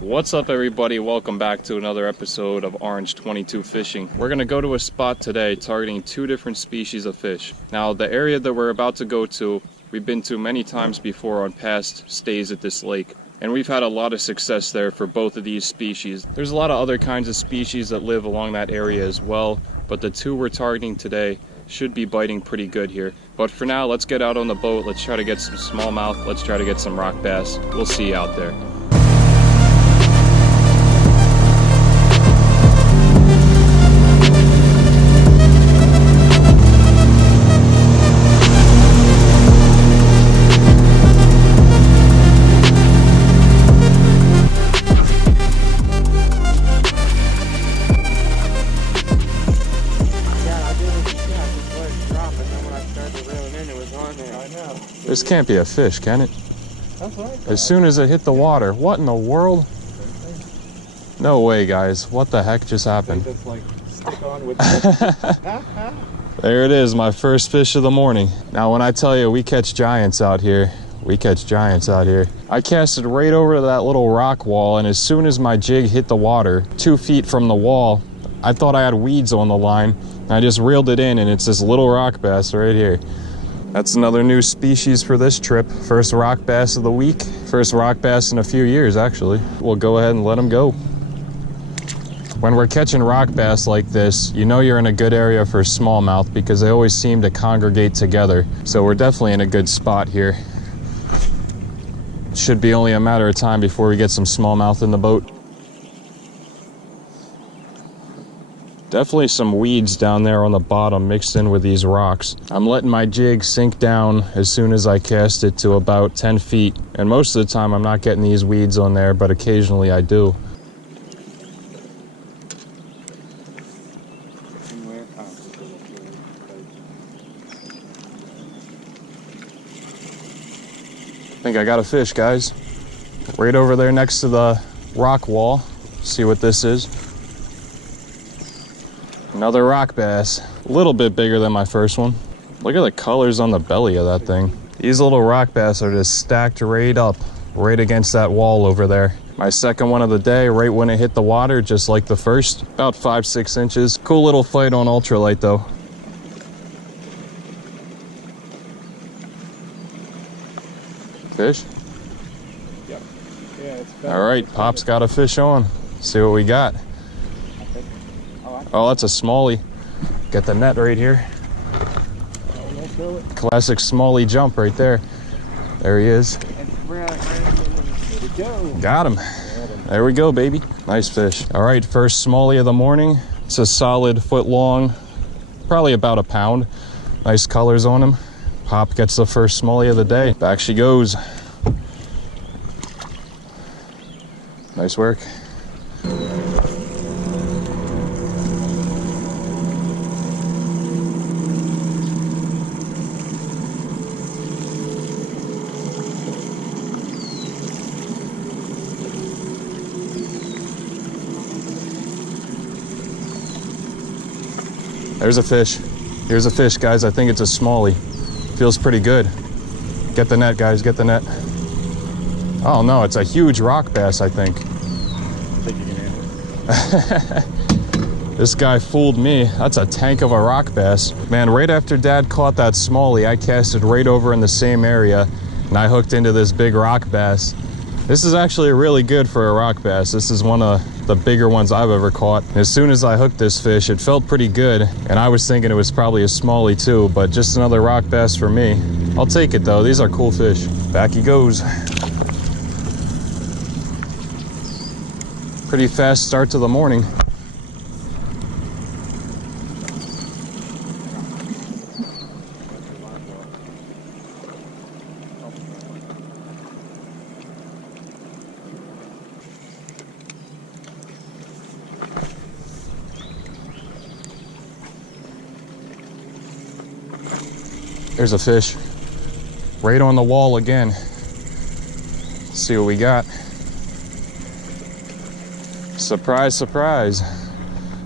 What's up, everybody? Welcome back to another episode of Orange 22 Fishing. We're going to go to a spot today targeting two different species of fish. Now, the area that we're about to go to, we've been to many times before on past stays at this lake, and we've had a lot of success there for both of these species. There's a lot of other kinds of species that live along that area as well, but the two we're targeting today should be biting pretty good here. But for now, let's get out on the boat. Let's try to get some smallmouth. Let's try to get some rock bass. We'll see you out there. This can't be a fish, can it? That's right. As soon as it hit the water. What in the world? No way, guys. What the heck just happened? Just like stick on with There it is, my first fish of the morning. Now, when I tell you we catch giants out here, we catch giants out here. I casted right over to that little rock wall, and as soon as my jig hit the water, 2 feet from the wall, I thought I had weeds on the line. I just reeled it in, and it's this little rock bass right here. That's another new species for this trip. First rock bass of the week. First rock bass in a few years, actually. We'll go ahead and let them go. When we're catching rock bass like this, you know you're in a good area for smallmouth because they always seem to congregate together. So we're definitely in a good spot here. Should be only a matter of time before we get some smallmouth in the boat. Definitely some weeds down there on the bottom mixed in with these rocks. I'm letting my jig sink down as soon as I cast it to about 10 feet. And most of the time I'm not getting these weeds on there, but occasionally I do. I think I got a fish, guys. Right over there next to the rock wall. See what this is. Another rock bass, a little bit bigger than my first one. Look at the colors on the belly of that thing. These little rock bass are just stacked right up, right against that wall over there. My second one of the day, right when it hit the water, just like the first, about 5-6 inches. Cool little fight on ultralight though. Fish? Yep. Yeah, it's better. All right, Pop's got a fish on. See what we got. Oh, that's a smallie. Get the net right here. Classic smallie jump right there. There he is. Got him. There we go, baby. Nice fish. All right, first smallie of the morning. It's a solid foot long, probably about a pound. Nice colors on him. Pop gets the first smallie of the day. Back she goes. Nice work. There's a fish. Here's a fish, guys. I think it's a smallie. Feels pretty good. Get the net, guys. Get the net. Oh, no. It's a huge rock bass, I think. I think you can handle it. This guy fooled me. That's a tank of a rock bass. Man, right after Dad caught that smallie, I casted right over in the same area, and I hooked into this big rock bass. This is actually really good for a rock bass. This is one of the bigger ones I've ever caught. As soon as I hooked this fish, it felt pretty good, and I was thinking it was probably a smallie too, but just another rock bass for me. I'll take it though. These are cool fish. Back he goes. Pretty fast start to the morning. There's a fish right on the wall again. Let's see what we got. Surprise, surprise.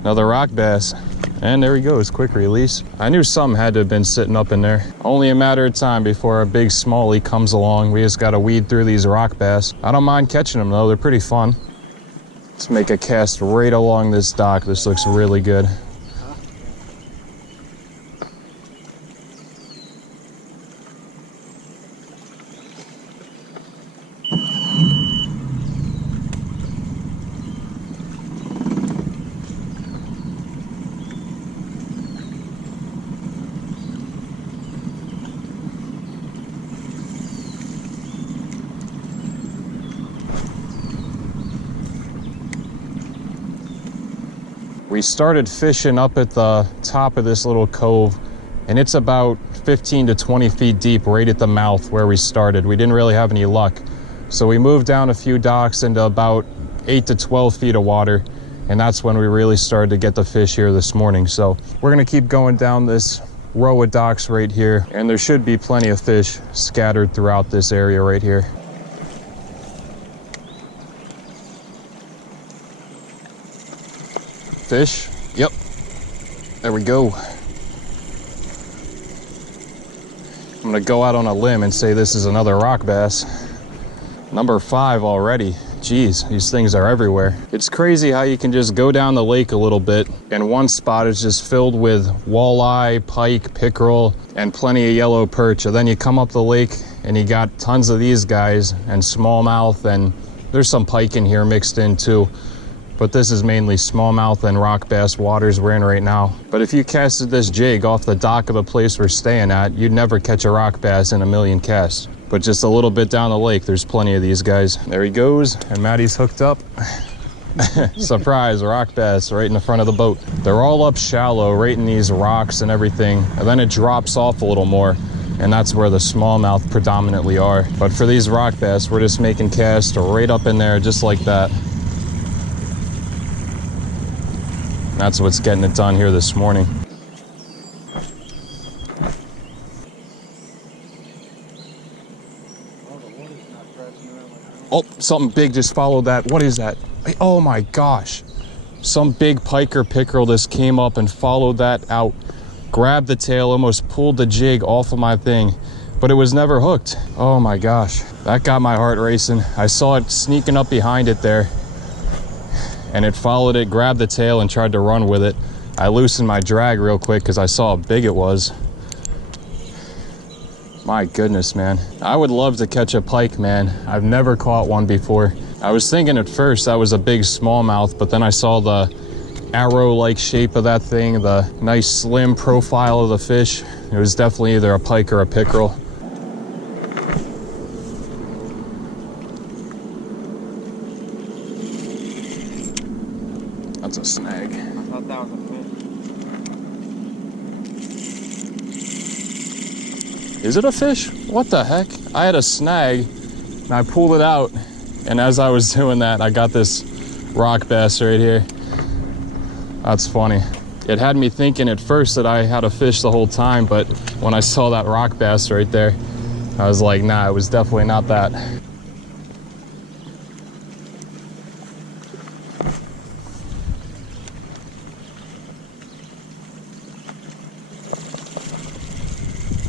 Another rock bass. And there he goes, quick release. I knew something had to have been sitting up in there. Only a matter of time before a big smallie comes along. We just gotta weed through these rock bass. I don't mind catching them though, they're pretty fun. Let's make a cast right along this dock. This looks really good. We started fishing up at the top of this little cove, and it's about 15 to 20 feet deep right at the mouth where we started. We didn't really have any luck. So we moved down a few docks into about 8 to 12 feet of water, and that's when we really started to get the fish here this morning. So we're gonna keep going down this row of docks right here, and there should be plenty of fish scattered throughout this area right here. Fish, yep, there we go. I'm gonna go out on a limb and say this is another rock bass. Number 5 already. Jeez, these things are everywhere. It's crazy how you can just go down the lake a little bit and one spot is just filled with walleye, pike, pickerel, and plenty of yellow perch. And then you come up the lake and you got tons of these guys and smallmouth, and there's some pike in here mixed in too. But this is mainly smallmouth and rock bass waters we're in right now. But if you casted this jig off the dock of the place we're staying at, you'd never catch a rock bass in a million casts. But just a little bit down the lake, there's plenty of these guys. There he goes, and Matty's hooked up. Surprise, rock bass right in the front of the boat. They're all up shallow, right in these rocks and everything, and then it drops off a little more, and that's where the smallmouth predominantly are. But for these rock bass, we're just making casts right up in there, just like that. That's what's getting it done here this morning. Oh, something big just followed that. What is that? Oh my gosh. Some big pike or pickerel just came up and followed that out. Grabbed the tail, almost pulled the jig off of my thing, but it was never hooked. Oh my gosh. That got my heart racing. I saw it sneaking up behind it there, and it followed it, grabbed the tail, and tried to run with it. I loosened my drag real quick because I saw how big it was. My goodness, man. I would love to catch a pike, man. I've never caught one before. I was thinking at first that was a big smallmouth, but then I saw the arrow-like shape of that thing, the nice slim profile of the fish. It was definitely either a pike or a pickerel. That's a snag. I thought that was a fish. Is it a fish? What the heck? I had a snag and I pulled it out, and as I was doing that, I got this rock bass right here. That's funny. It had me thinking at first that I had a fish the whole time, but when I saw that rock bass right there, I was like, nah, it was definitely not that.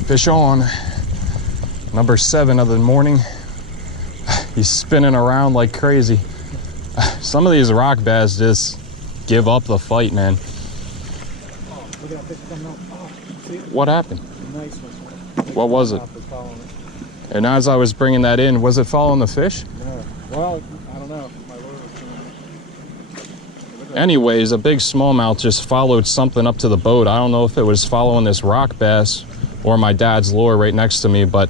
Fish on. Number 7 of the morning. He's spinning around like crazy. Some of these rock bass just give up the fight, man. Oh, look at that fish coming up. Oh, see it? What happened? Nice one. What was it? And as I was bringing that in, was it following the fish? No. Well, I don't know. My lure was Anyways, a big smallmouth just followed something up to the boat. I don't know if it was following this rock bass or my dad's lure right next to me, but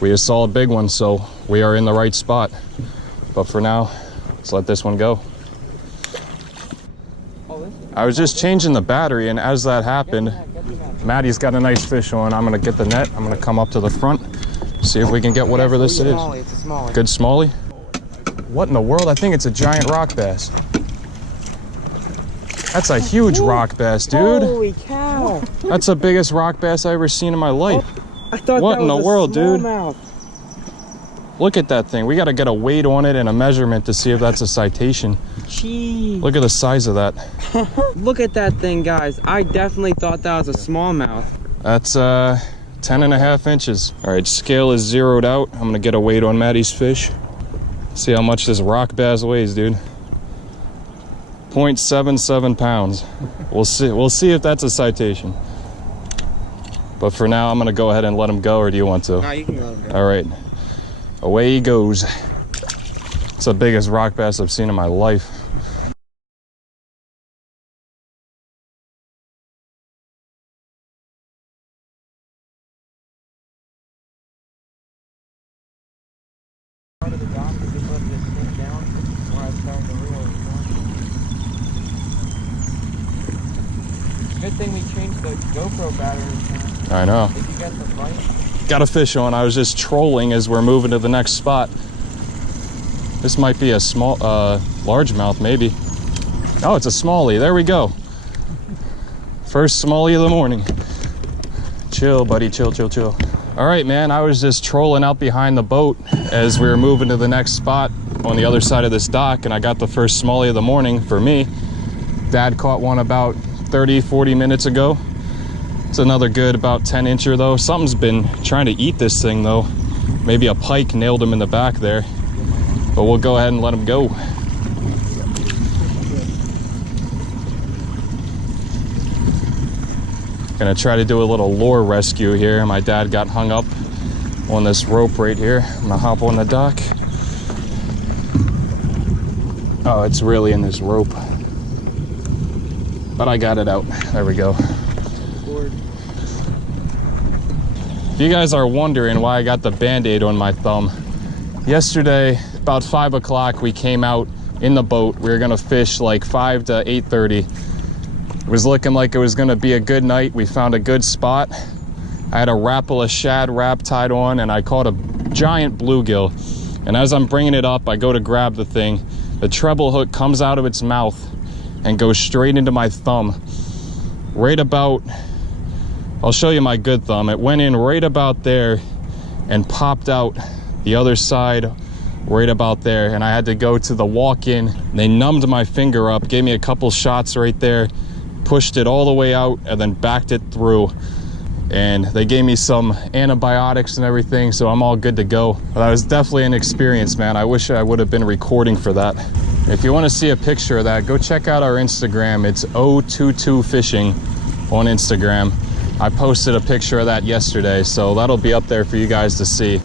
we just saw a big one, so we are in the right spot. But for now, let's let this one go. I was just changing the battery, and as that happened, Matty's got a nice fish on. I'm gonna get the net. I'm gonna come up to the front, see if we can get whatever this is. It's a smallie. Good smallie? What in the world? I think it's a giant rock bass. That's a huge rock bass, dude. Holy cow. That's the biggest rock bass I ever seen in my life. I thought What that in the was a world, dude? smallmouth. Look at that thing. We got to get a weight on it and a measurement to see if that's a citation. Jeez. Look at the size of that. Look at that thing, guys. I definitely thought that was a smallmouth. That's 10.5 inches. All right, scale is zeroed out. I'm gonna get a weight on Matty's fish. See how much this rock bass weighs, dude. 0.77 pounds. We'll see if that's a citation. But for now, I'm gonna go ahead and let him go, or do you want to? No, you can let him go. All right, away he goes. It's the biggest rock bass I've seen in my life. Part of the dock, we just let this thing down while I was starting to reel. Good thing we changed the GoPro batteries. I know. If you got the fight. Got a fish on. I was just trolling as we're moving to the next spot. This might be a small, largemouth, maybe. Oh, it's a smallie. There we go. First smallie of the morning. Chill, buddy. Chill, chill, chill. All right, man. I was just trolling out behind the boat as we were moving to the next spot on the other side of this dock, and I got the first smallie of the morning for me. Dad caught one about 30, 40 minutes ago. It's another good about 10 incher though. Something's been trying to eat this thing though. Maybe a pike nailed him in the back there. But we'll go ahead and let him go. Gonna try to do a little lure rescue here. My dad got hung up on this rope right here. I'm gonna hop on the dock. Oh, it's really in this rope. But I got it out. There we go. If you guys are wondering why I got the Band-Aid on my thumb, yesterday, about 5 o'clock, we came out in the boat. We were gonna fish like 5 to 8:30. It was looking like it was gonna be a good night. We found a good spot. I had a Rapala shad wrap tied on, and I caught a giant bluegill. And as I'm bringing it up, I go to grab the thing. The treble hook comes out of its mouth and goes straight into my thumb. Right about, I'll show you my good thumb. It went in right about there and popped out the other side right about there. And I had to go to the walk-in. They numbed my finger up, gave me a couple shots right there, pushed it all the way out, and then backed it through. And they gave me some antibiotics and everything, so I'm all good to go. But that was definitely an experience, man. I wish I would have been recording for that. If you want to see a picture of that, go check out our Instagram. It's O22 Fishing on Instagram. I posted a picture of that yesterday, so that'll be up there for you guys to see.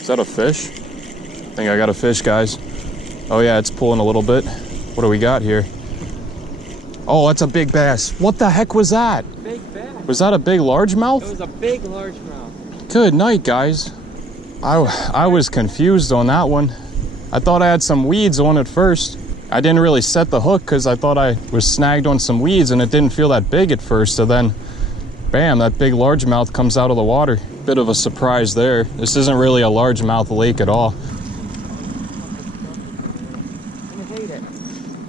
Is that a fish? I think I got a fish, guys. Oh yeah, it's pulling a little bit. What do we got here? Oh, that's a big bass. What the heck was that? Big bass. Was that a big largemouth? It was a big largemouth. Good night, guys. I was confused on that one. I thought I had some weeds on it first. I didn't really set the hook because I thought I was snagged on some weeds, and it didn't feel that big at first. So then, bam, that big largemouth comes out of the water. Bit of a surprise there. This isn't really a largemouth lake at all.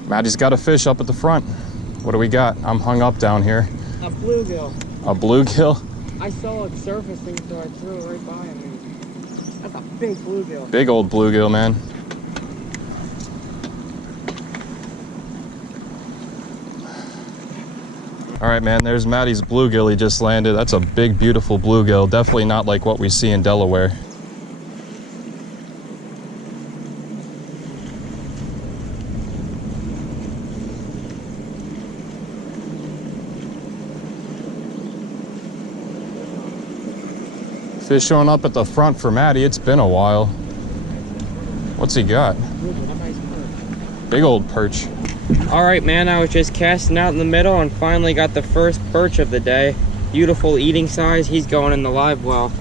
Matty's got a fish up at the front. What do we got? I'm hung up down here. A bluegill. A bluegill? I saw it surfacing, so I threw it right by me. That's a big bluegill. Big old bluegill, man. All right, man, there's Matty's bluegill he just landed. That's a big, beautiful bluegill. Definitely not like what we see in Delaware. Fish showing up at the front for Matty. It's been a while. What's he got? Big old perch. All right, man, I was just casting out in the middle and finally got the first perch of the day. Beautiful eating size. He's going in the live well.